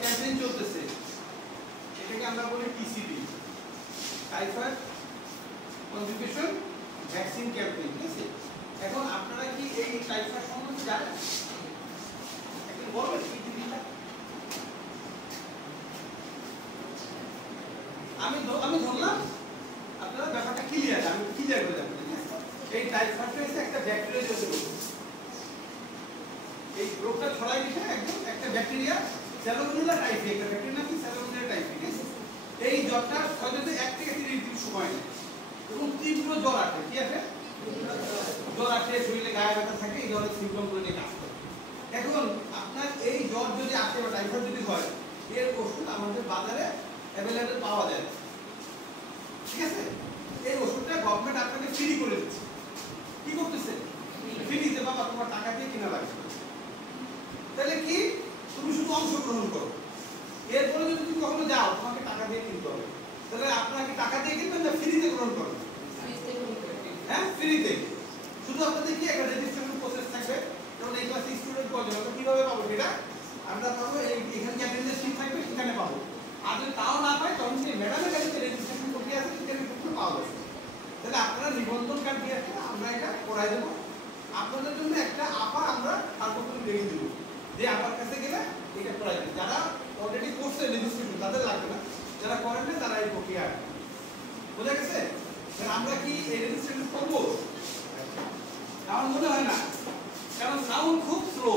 Campaign চলতেছে, এটাকে আমরা বলি TCV, typhoid conjugation vaccine campaign, ঠিক আছে? এখন আপনারা কি এই টাইফয়েড সম্বন্ধে জানেন? একটু বলবেন কি জিনিসটা? আমি ধরলাম আপনারা ব্যাপারটা ক্লিয়ার, আমি ক্লিয়ার করে দেবো, ঠিক আছে? এই টাইফয়েড হচ্ছে একটা ব্যাকটেরিয়া রোগ। এই রোগটা ছড়ায় দিছে একদম একটা ব্যাকটেরিয়া, স্যালোমোনেলা টাইফি, একটা ব্যাকটেরিয়া কি স্যালোমোনেলা টাইফি, ঠিক আছে? এই জ্বরটা হয়তো 1 থেকে 30 দিন সময় নেয় এবং তীব্র জ্বর আসে, কি আছে? জ্বর আসে, শরীরে গায়ে ব্যথা থাকে, এই ধরনের সিম্পটমগুলো নিয়ে কাজ করে। এখন আপনার এই জ্বর যদি আসে বা টাইফয়েড যদি হয়, এর ওষুধ আমাদের বাজারে অ্যাভেলেবল পাওয়া যায়, ঠিক আছে? এই ওষুধটা গভর্নমেন্ট আপনাকে ফ্রি করে দিচ্ছে। কি করতেছে? ফ্রিতে, বাবা তোমার টাকা দিয়ে কিনা লাগবে। তাহলে কি তুমি শুধু অংশগ্রহণ করো, এরপরে যদি তুমি কখনো যাও তোমাকে টাকা দিয়ে কিনতে হবে। তাহলে আপনাকে টাকা দিয়ে কিনবেন না ফ্রিতে গ্রহণ করবেন? হ্যাঁ, ফ্রিতে। শুধু আপনাদের কি একটা রেজিস্ট্রেশন প্রসেস থাকবে, যেমন এই ক্লাস স্টুডেন্ট কলেজ আমরা কিভাবে পাবো সেটা? আমরা পাবো এখানে যে অ্যাটেন্ডেন্স শিট থাকবে সেখানে পাবো। আর যদি তাও না পাই তখন সেই ম্যাডামের কাছে রেজিস্ট্রেশন প্রক্রিয়া আছে সেখানে পাওয়া যাবে। তাহলে আপনারা নিবন্ধন কার্ড দিয়ে আসেন, আমরা এটা করাই দেবো। আপনাদের জন্য একটা আপা আমরা সার্বক্ষণিক রেখে দেবো, যে আপার কাছে গেলে এটা করাই দেবে। যারা অলরেডি করছে রেজিস্ট্রেশন তাদের লাগবে না, যারা করেন না তারা এই প্রক্রিয়া। বোঝা গেছে? আমরা কি এই রেজিস্ট্রেশন করবো? আমার মনে হয় না, কারণ সাউন্ড খুব স্লো।